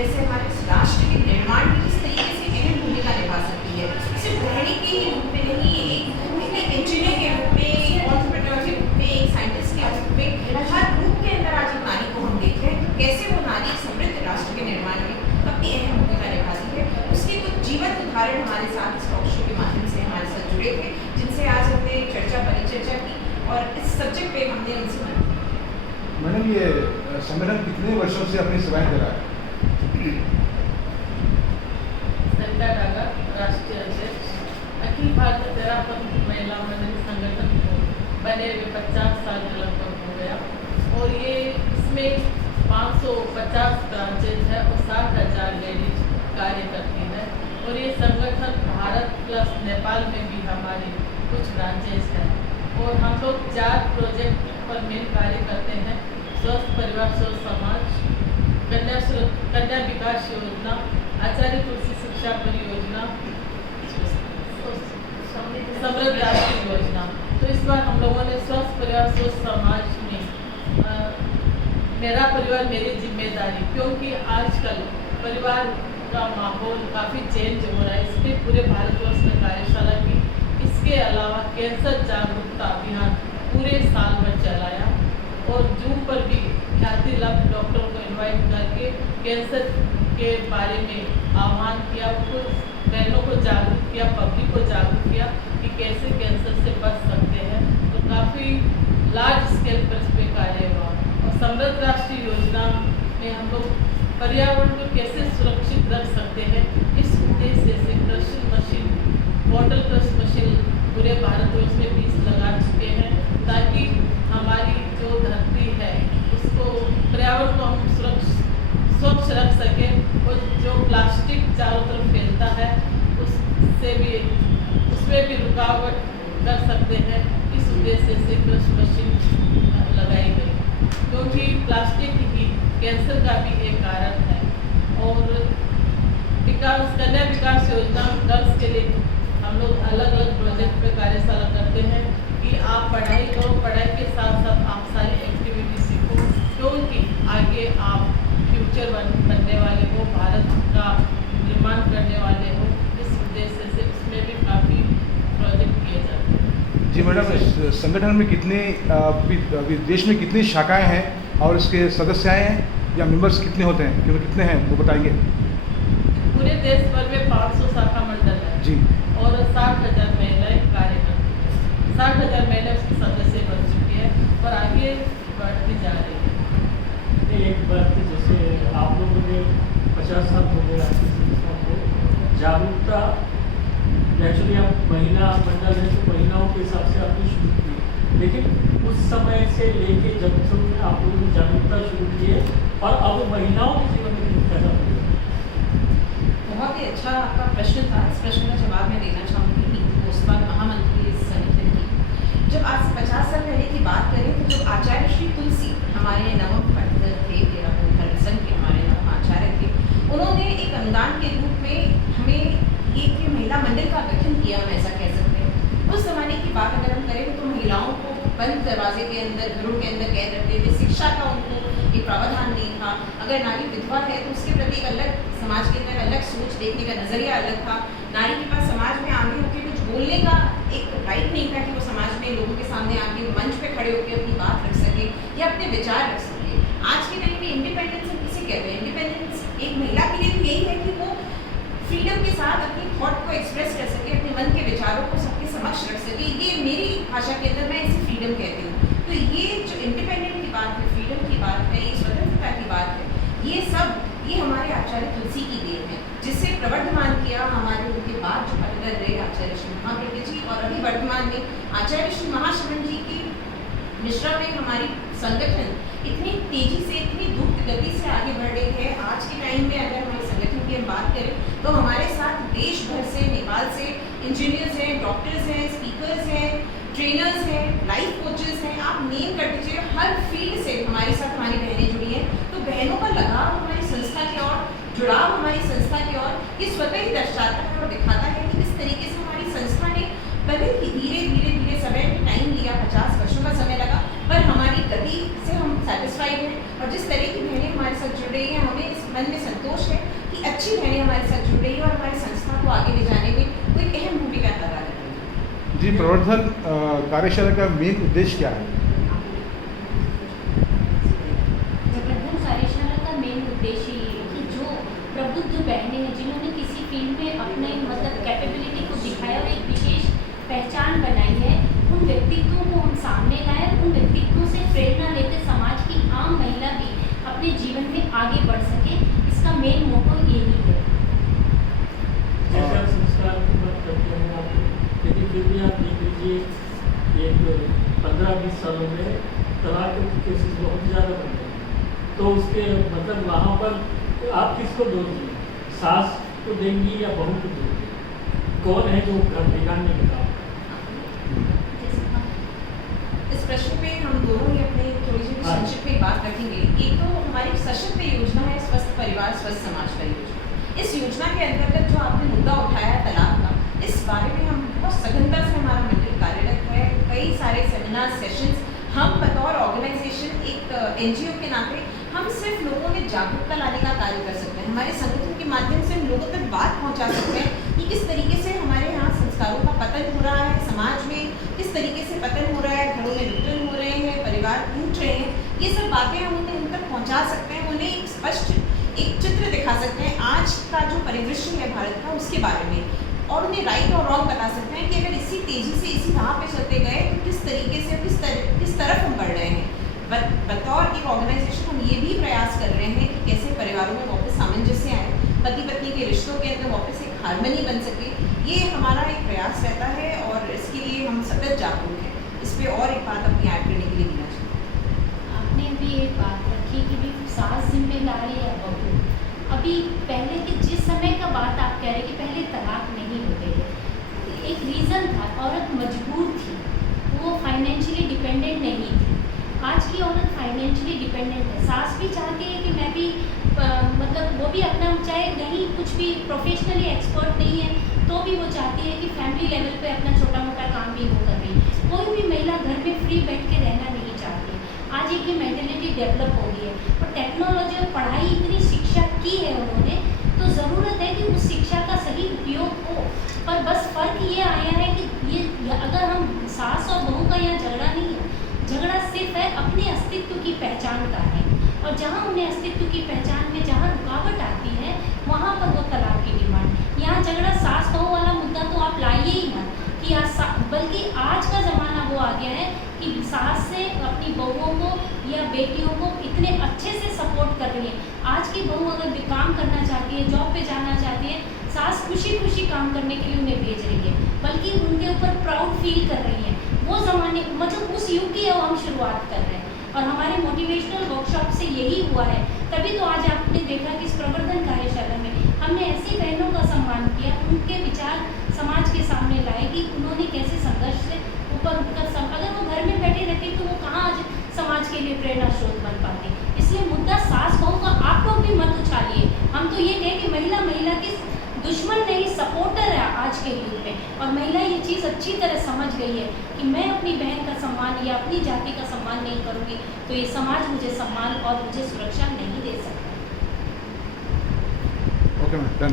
जैसे हमारे इस राष्ट्र के निर्माण में किस तरीके से अहम भूमिका निभा सकती है। सिर्फ गृहिणी के ही रूप में नहीं, एक इंजीनियर के रूप में, एक एंटरप्रेन्योर के रूप में, एक साइंटिस्ट के रूप में, हर रूप के अंदर आज एक नारी को हम देख रहे हैं। तो कैसे वो नारी समृद्ध राष्ट्र के निर्माण में अपनी अहम भूमिका निभाती है, उसके कुछ जीवंत उदाहरण हमारे साथ इस टॉक शो के माध्यम से हमारे साथ जुड़े थे, जिनसे आज हमने परिचर्चा की और इस सब्जेक्ट पे हमने उनसे मैडम, ये संगठन कितने वर्षों से अपनी सेवाएं दे रहा है? राष्ट्रीय अध्यक्ष अखिल भारतीय तेरापंथ महिला मंडल संगठन को बने हुए 50 साल लगभग हो गया और ये इसमें 550 ब्रांचेज है और 60,000 लेडीज कार्य करती है। और ये संगठन भारत प्लस नेपाल में भी हमारी कुछ ब्रांचेज हैं और हम लोग 4 प्रोजेक्ट पर मेन कार्य करते हैं। स्वस्थ परिवार स्वस्थ समाज, कन्या विकास योजना, आचार्य तुलसी शिक्षा परियोजना, समृद्ध राष्ट्रीय योजना। तो इस बार हम लोगों ने स्वस्थ परिवार स्वस्थ समाज में मेरा परिवार मेरी जिम्मेदारी, क्योंकि आजकल परिवार का माहौल काफ़ी चेंज हो रहा है, इसलिए पूरे भारतवर्ष में कार्यशाला की। इसके अलावा कैंसर जागरूकता अभियान पूरे साल भर चलाया और जूम पर भी ख्याति लाभ डॉक्टरों को इनवाइट करके कैंसर के बारे में आह्वान किया, उनको बहनों को जागरूक किया, पब्लिक को जागरूक किया कि कैसे कैंसर से बच सकते हैं। तो काफ़ी लार्ज स्केल पर इस पर कार्य हुआ। और समृद्ध राष्ट्रीय योजना में हम लोग पर्यावरण को कैसे सुरक्षित रख सकते हैं, इस उद्देश्य से crushing machine, bottle crush machine पूरे भारतवर्ष में 20 लगा चुके हैं, ताकि हमारी जो धरती है उसको, पर्यावरण को हम स्वच्छ रख सकें और जो प्लास्टिक चारों तरफ फैलता है उसमें भी रुकावट कर सकते हैं। इस उद्देश्य से क्रश मशीन लगाई गई, क्योंकि प्लास्टिक ही कैंसर का भी एक कारण है। और कन्या विकास योजना गर्ल्स के लिए हम लोग अलग अलग प्रोजेक्ट पे कार्यशाला करते हैं कि आप पढ़ाई करो, पढ़ाई के साथ साथ आप सारी एक्टिविटी सीखो, क्योंकि आगे आप फ्यूचर बनने वाले हो, भारत का निर्माण करने वाले हो। इस उद्देश्य से इसमें भी काफ़ी प्रोजेक्ट किए जाते हैं। जी मैडम, इस संगठन में कितने देश में कितनी शाखाएं हैं और इसके सदस्याएं हैं या मेंबर्स कितने होते हैं, क्योंकि कितने हैं वो बताएंगे? पूरे देश भर में 500 शाखा मंडल है जी और 60,000 महिलाएं कार्य करती हैं। 60,000 महिलाएं उसके सदस्य बन चुकी है और आगे बढ़ती जा रही है। एक बात, जैसे आप लोगों ने 50 साल हो गए आपकी संस्था को, जागरूकता एक्चुअली आप महिला मंडल है तो महिलाओं के हिसाब से आपने शुरू की, लेकिन उस समय से लेके जब से आप लोगों ने जागरूकता शुरू की है और अब महिलाओं के जीवन में कैसा हो? बहुत ही अच्छा आपका प्रश्न था। इस प्रश्न का जवाब मैं देना चाहूँगी नीतू कोसवाल, महामंत्री इस संगठन की। जब आज से 50 साल पहले की बात करें तो जो आचार्य श्री तुलसी हमारे नवम पंडित थे, धर्मसन के हमारे नवम आचार्य थे, उन्होंने एक अनुदान के रूप में हमें एक महिला मंडल का गठन किया, हम ऐसा कह सकते हैं। उस जमाने की बात अगर हम करें तो महिलाओं को बंद दरवाजे के अंदर, घरों के अंदर कैद रखते थे। शिक्षा का उनको एक प्रावधान नहीं था। अगर नारी विधवा है तो उसके प्रति एक अलग, समाज के अंदर अलग सोच, देखने का नजरिया अलग था। नारी के पास समाज में आगे होकर कुछ बोलने का एक राइट नहीं था कि वो समाज में लोगों के सामने आके मंच पे खड़े होकर अपनी बात रख सके या अपने विचार रख सके। आज के टाइम में इंडिपेंडेंस हम किसे कहते हैं? इंडिपेंडेंस एक महिला के लिए यही है कि वो फ्रीडम के साथ अपनी थॉट को एक्सप्रेस कर सके, अपने मन के विचारों को सबके समक्ष रख सके। ये मेरी भाषा के अंदर मैं इसे फ्रीडम कहती हूँ। तो ये जो इंडिपेंडेंट की बात है, फ्रीडम की बात है, ये स्वतंत्रता की बात है, ये हमारे आचार्य तुलसी की देन है, जिससे प्रवर्धमान किया हमारे उनके बाद जो पंडित रहे आचार्य श्री महाप्रज्ञ जी, और अभी वर्तमान में आचार्य श्री महाश्रवण जी की मिश्रा में हमारी संगठन इतनी तेजी से, इतनी द्रुत गति से आगे बढ़ रही है। आज के टाइम में अगर हमारे संगठन की हम बात करें तो हमारे साथ देश भर से, नेपाल से इंजीनियर्स हैं, डॉक्टर्स हैं, स्पीकर्स हैं, ट्रेनर्स हैं, लाइफ कोचेस हैं, आप नेम कर दीजिए। हर फील्ड से हमारे साथ हमारी बहनें जुड़ी हैं। तो बहनों का लगाव हमारी संस्था की ओर, जुड़ाव हमारी संस्था की ओर, ये स्वतः ही दर्शाता है और दिखाता है कि किस तरीके से हमारी संस्था ने भले ही धीरे धीरे समय में टाइम लिया, 50 वर्षों का समय लगा, पर हमारी गति से हम सेटिस्फाइड हैं। और जिस तरह की बहनें हमारे साथ जुड़ रही हैं, हमें इस मन में संतोष है अच्छी बहनें हमारे साथ जुड़ रही है और हमारी संस्था को आगे ले जाने में कोई अहम भूमिका अदा कर रही है। जी, प्रवर्धन कार्यशाला का मेन उद्देश्य क्या है? प्रवर्धन कार्यशाला का मेन उद्देश्य ये है कि जो प्रबुद्ध बहनें हैं जिन्होंने किसी फील्ड में अपने मतलब कैपेबिलिटी को दिखाया और एक विशेष पहचान बनाई है, उन व्यक्तित्वों को हम सामने लाए, उन व्यक्तित्वों से प्रेरणा लेकर समाज की आम महिला भी अपने जीवन में आगे बढ़ सके, इसका मेन मोटो यही है। शिक्षा संस्कार की बात करते हैं आप, लेकिन फिर भी आप देख लीजिए एक 15-20 सालों में तलाक के केसेस बहुत ज़्यादा बढ़ गए, तो उसके मतलब वहाँ पर आप किसको दोगी, सास को देंगी या बहू को दोगी? कौन है जो घर बिगाड़ने का काम? इस प्रश्न पे हम दोनों ही अपने थोड़ी सी संक्षिप्त में बात रखेंगे। एक तो हमारी सशक्त योजना है स्वस्थ परिवार स्वस्थ समाज का योजना। इस योजना के अंतर्गत जो आपने मुद्दा उठाया तलाक का, इस बारे में हम बहुत सघनता से हमारा मंडल कार्यरत है। कई सारे सेमिनार सेशंस हम बतौर ऑर्गेनाइजेशन एक NGO के नाते हम सिर्फ लोगों में जागरूकता लाने का कार्य कर सकते हैं। हमारे संगठन के माध्यम से हम लोगों तक बात पहुंचा सकते हैं कि किस तरीके से हमारे यहाँ संस्कारों का पतन हो रहा है, समाज में किस तरीके से पतन हो रहा है, घरों में लुप्तन हो रहे हैं, परिवार टूट रहे हैं। ये सब बातें हम उन तक पहुँचा सकते हैं, उन्हें एक स्पष्ट एक चित्र दिखा सकते हैं आज का जो परिदृश्य है भारत का उसके बारे में, और उन्हें राइट और रॉन्ग बता सकते हैं कि अगर इसी तेज़ी से इसी राह पे चलते गए तो किस तरीके से किस तरफ हम बढ़ रहे हैं। बतौर एक ऑर्गेनाइजेशन हम ये भी प्रयास कर रहे हैं कि कैसे परिवारों में वापस सामंजस्य आए, पति पत्नी के रिश्तों के अंदर वापस एक हार्मनी बन सके। ये हमारा एक प्रयास रहता है और इसके लिए हम सतत जागरूक हैं। इस पर और एक बात अपनी ऐड करने के लिए देना चाहिए। आपने भी एक बात रखी कि भी सास जिम्मेदार है या बहू। अभी पहले के जिस समय का बात आप कह रहे कि पहले तलाक नहीं होते थे, एक रीज़न था, औरत मजबूर थी, वो फाइनेंशियली डिपेंडेंट नहीं थी। आज की औरत फाइनेंशियली डिपेंडेंट है। सास भी चाहती है कि मैं भी मतलब वो भी अपना चाहे नहीं कुछ भी प्रोफेशनली एक्सपर्ट नहीं है तो भी वो चाहती है कि फैमिली लेवल पे अपना छोटा मोटा काम भी वो कर रही है। कोई भी महिला घर में फ्री बैठ के रहना नहीं चाहती। आज एक ये मेंटेलिटी डेवलप हो गई है और टेक्नोलॉजी और पढ़ाई इतनी शिक्षा की है उन्होंने, तो ज़रूरत है कि उस शिक्षा का सही उपयोग हो। पर बस फ़र्क ये आया है कि ये अगर हम सास और बहू का यहाँ झगड़ा नहीं है, झगड़ा सिर्फ है अपने अस्तित्व की पहचान का है, और जहाँ उन्हें अस्तित्व की पहचान में जहाँ रुकावट आती है वहाँ पर वो तलाक की डिमांड। यहाँ झगड़ा सास बहू वाला मुद्दा तो आप लाइए ही मत कि बल्कि आज का ज़माना वो आ गया है कि सास से अपनी बहुओं को या बेटियों को इतने अच्छे से सपोर्ट कर रही है। आज की बहू अगर भी काम करना चाहती है, जॉब पे जाना चाहती है, सास खुशी खुशी काम करने के लिए उन्हें भेज रही है, बल्कि उनके ऊपर प्राउड फील कर रही है। वो ज़माने मतलब उस युग की अब हम शुरुआत कर रहे हैं और हमारे मोटिवेशनल वर्कशॉप से यही हुआ है। तभी तो आज आपने देखा कि इस प्रवर्धन कार्यशाला में हमने ऐसी बहनों का सम्मान किया, उनके विचार समाज के सामने लाए कि उन्होंने कैसे संघर्ष से ऊपर उठकर अगर वो घर में बैठी रहती तो वो कहाँ आज समाज के लिए प्रेरणा स्रोत बन पाती। इसलिए मुद्दा सास बहू का आप लोग भी मत उछालिए। हम तो ये कहें कि महिला की दुश्मन नहीं सपोर्टर है आज के युग में, और महिला ये चीज़ अच्छी तरह समझ गई है कि मैं अपनी बहन का सम्मान या अपनी जाति का सम्मान नहीं करूँगी तो ये समाज मुझे सम्मान और मुझे सुरक्षा नहीं दे सकता। Okay ma'am, done.